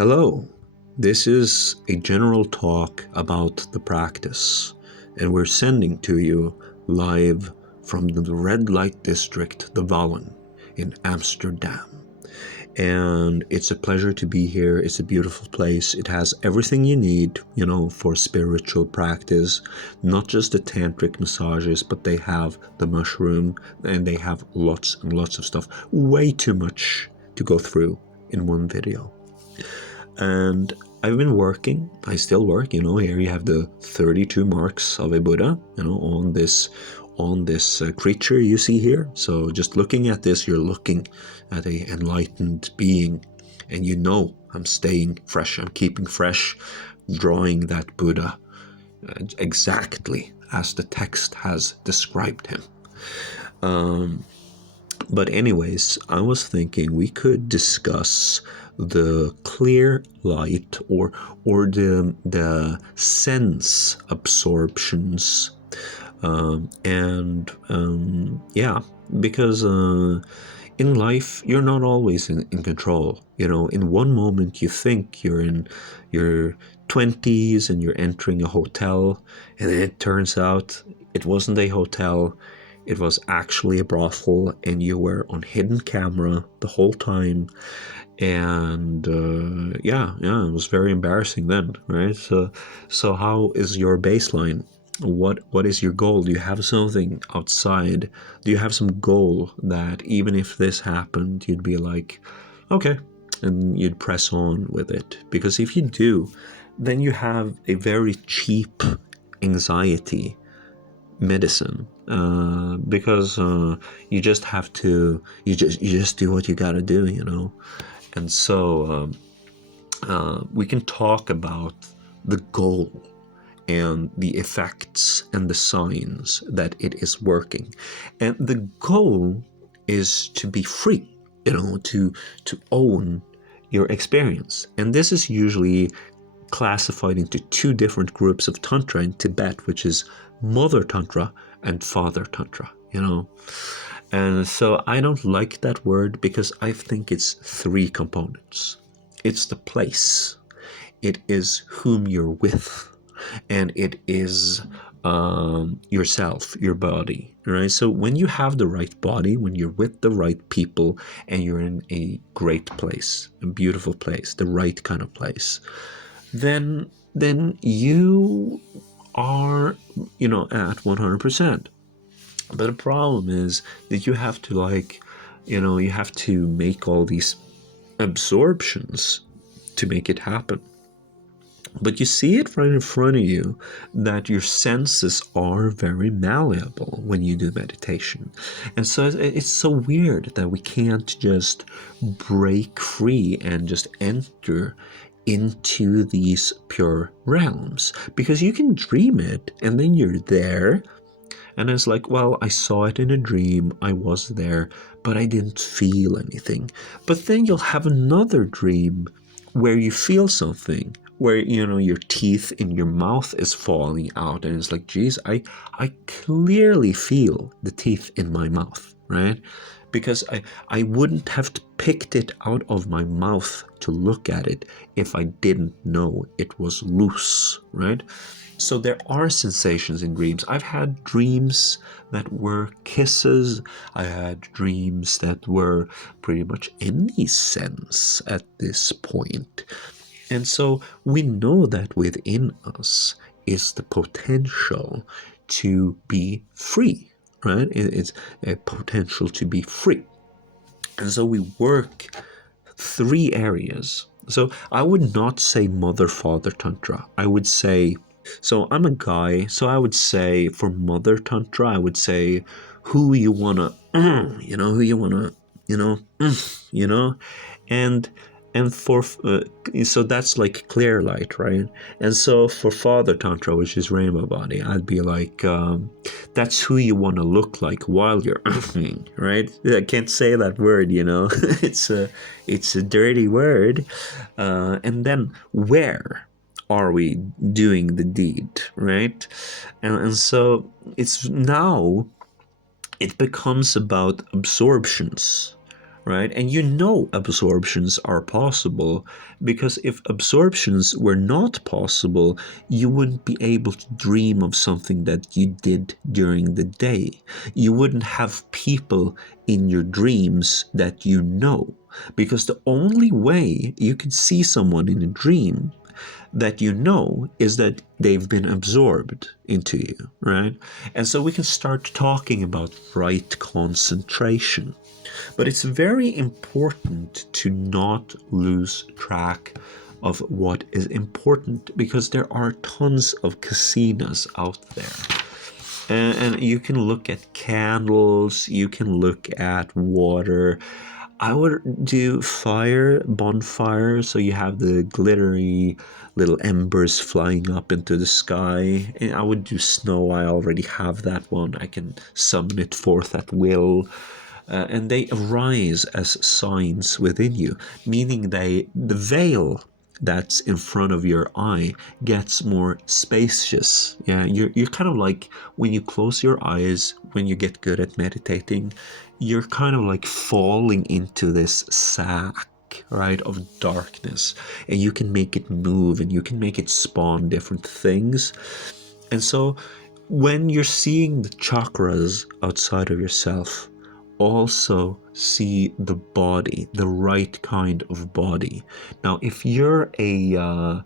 Hello, this is a general talk about the practice, and we're sending to you live from the red light district, the Wallen, in Amsterdam. And it's a pleasure to be here. It's a beautiful place. It has everything you need, for spiritual practice. Not just the tantric massages, but they have the mushroom, and they have lots and lots of stuff. Way too much to go through in one video. And I've been working, I still work, here you have the 32 marks of a Buddha, on this creature you see here. So just looking at this, you're looking at an enlightened being, and I'm staying fresh, I'm keeping fresh, drawing that Buddha exactly as the text has described him. But anyways, I was thinking we could discuss the clear light or the sense absorptions, because in life you're not always in control. In one moment you think you're in your 20s and you're entering a hotel, and it turns out it wasn't a hotel. It was actually a brothel, and you were on hidden camera the whole time. And it was very embarrassing then, right? So how is your baseline? What is your goal? Do you have something outside? Do you have some goal that even if this happened, you'd be like, okay, and you'd press on with it? Because if you do, then you have a very cheap anxiety medicine, because you just have to you just do what you gotta do, and so we can talk about the goal and the effects and the signs that it is working. And the goal is to be free, to own your experience. And this is usually classified into two different groups of Tantra in Tibet, which is Mother Tantra and Father Tantra, And so I don't like that word because I think it's three components. It's the place, it is whom you're with, and it is yourself, your body, right? So when you have the right body, when you're with the right people, and you're in a great place, a beautiful place, the right kind of place, then you are, at 100%. But the problem is that you have to you have to make all these absorptions to make it happen. But you see it right in front of you that your senses are very malleable when you do meditation. And so it's so weird that we can't just break free and just enter into these pure realms, because you can dream it and then you're there, and it's like, well, I saw it in a dream, I was there, but I didn't feel anything. But then you'll have another dream where you feel something, where your teeth in your mouth is falling out, and it's like, geez, I clearly feel the teeth in my mouth, right? Because I wouldn't have picked it out of my mouth to look at it if I didn't know it was loose, right? So there are sensations in dreams. I've had dreams that were kisses. I had dreams that were pretty much any sense at this point. And so we know that within us is the potential to be free, right? It's a potential to be free. And so we work three areas. So I would not say Mother Father Tantra. I would say, so I'm a guy, so I would say for Mother Tantra, I would say who you wanna, who you wanna, and for so that's like clear light, right? And so for Father Tantra, which is rainbow body, I'd be like, that's who you want to look like while you're right? I can't say that word, it's a dirty word. And then where are we doing the deed, right? And so it becomes about absorptions, right? And you know absorptions are possible, because if absorptions were not possible, you wouldn't be able to dream of something that you did during the day. You wouldn't have people in your dreams that you know, because the only way you can see someone in a dream that you know is that they've been absorbed into you, right? And so we can start talking about right concentration. But it's very important to not lose track of what is important, because there are tons of casinos out there. And you can look at candles, you can look at water. I would do fire, bonfire, so you have the glittery little embers flying up into the sky. And I would do snow, I already have that one. I can summon it forth at will. And they arise as signs within you, meaning the veil that's in front of your eye gets more spacious. Yeah, you're kind of like, when you close your eyes, when you get good at meditating, you're kind of like falling into this sack, right, of darkness, and you can make it move and you can make it spawn different things. And so when you're seeing the chakras outside of yourself, also see the body, the right kind of body. Now, if you're a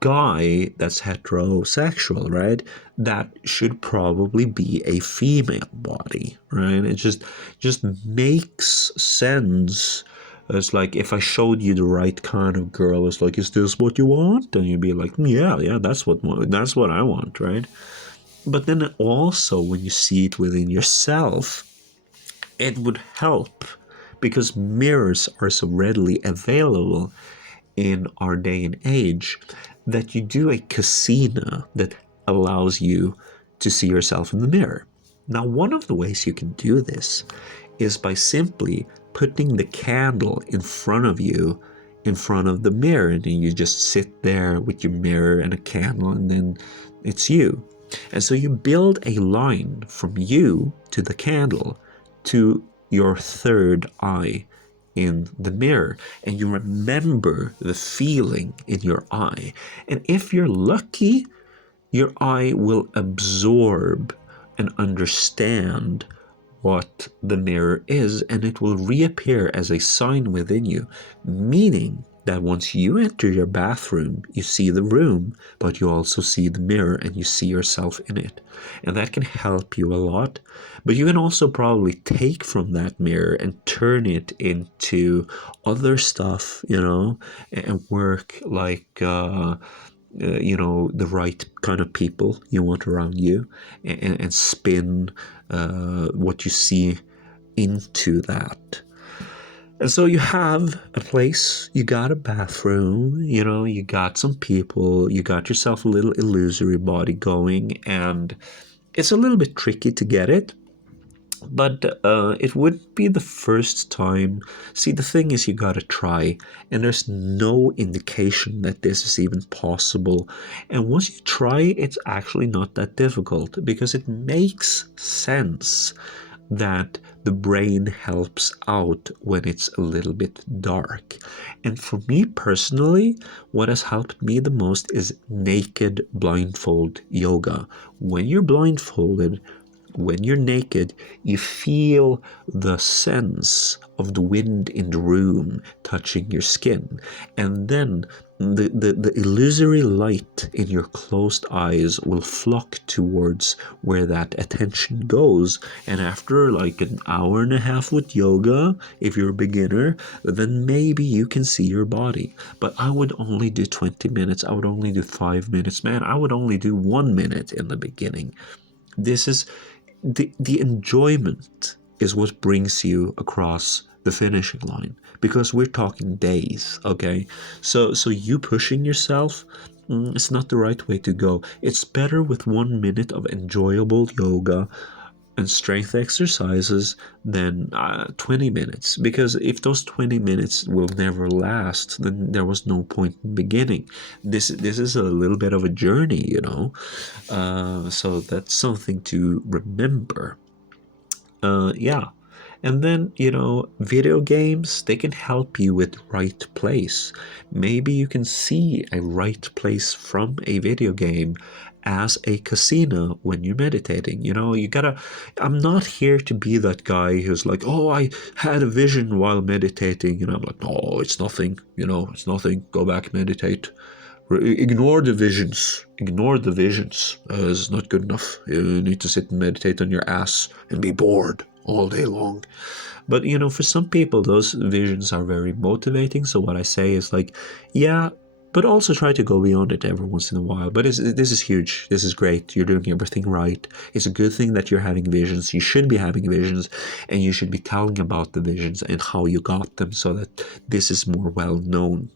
guy that's heterosexual, right, that should probably be a female body, right? It just makes sense. It's like, if I showed you the right kind of girl, it's like, is this what you want? And you'd be like, yeah, that's what I want, right? But then also, when you see it within yourself, it would help, because mirrors are so readily available in our day and age, that you do a casino that allows you to see yourself in the mirror. Now, one of the ways you can do this is by simply putting the candle in front of you, in front of the mirror, and then you just sit there with your mirror and a candle, and then it's you. And so you build a line from you to the candle to your third eye in the mirror, and you remember the feeling in your eye. And if you're lucky, your eye will absorb and understand what the mirror is, and it will reappear as a sign within you, meaning that once you enter your bathroom, you see the room, but you also see the mirror and you see yourself in it. And that can help you a lot. But you can also probably take from that mirror and turn it into other stuff, and work like, the right kind of people you want around you, and spin what you see into that. And so you have a place, you got a bathroom, you got some people, you got yourself a little illusory body going, and it's a little bit tricky to get it, but it would be the first time. See, the thing is, you gotta try, and there's no indication that this is even possible. And once you try, it's actually not that difficult, because it makes sense that the brain helps out when it's a little bit dark. And for me personally, what has helped me the most is naked blindfold yoga. When you're blindfolded, when you're naked, you feel the sense of the wind in the room touching your skin. And then the illusory light in your closed eyes will flock towards where that attention goes. And after like an hour and a half with yoga, if you're a beginner, then maybe you can see your body. But I would only do 20 minutes. I would only do 5 minutes. Man, I would only do 1 minute in the beginning. This is the enjoyment is what brings you across the finishing line, because we're talking days. Okay, so you pushing yourself, it's not the right way to go. It's better with 1 minute of enjoyable yoga and strength exercises than 20 minutes, because if those 20 minutes will never last, then there was no point in beginning. This is a little bit of a journey, so that's something to remember. Yeah. And then, video games, they can help you with right place. Maybe you can see a right place from a video game as a casino when you're meditating. You gotta, I'm not here to be that guy who's like, oh, I had a vision while meditating. And I'm like, no, it's nothing, it's nothing. Go back, meditate. Ignore the visions. Ignore the visions. It's not good enough. You need to sit and meditate on your ass and be bored all day long. But for some people, those visions are very motivating. So what I say is like, yeah, but also try to go beyond it every once in a while. But this is huge. This is great. You're doing everything right. It's a good thing that you're having visions. You should be having visions, and you should be telling about the visions and how you got them so that this is more well known.